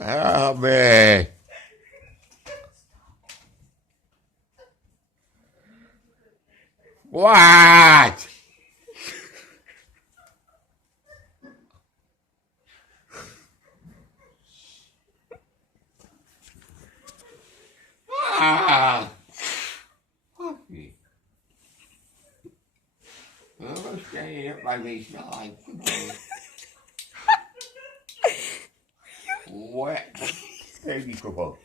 Oh, man. What? Ah! Fuck you. I'm going to stay here by my side. Wet. Baby couple.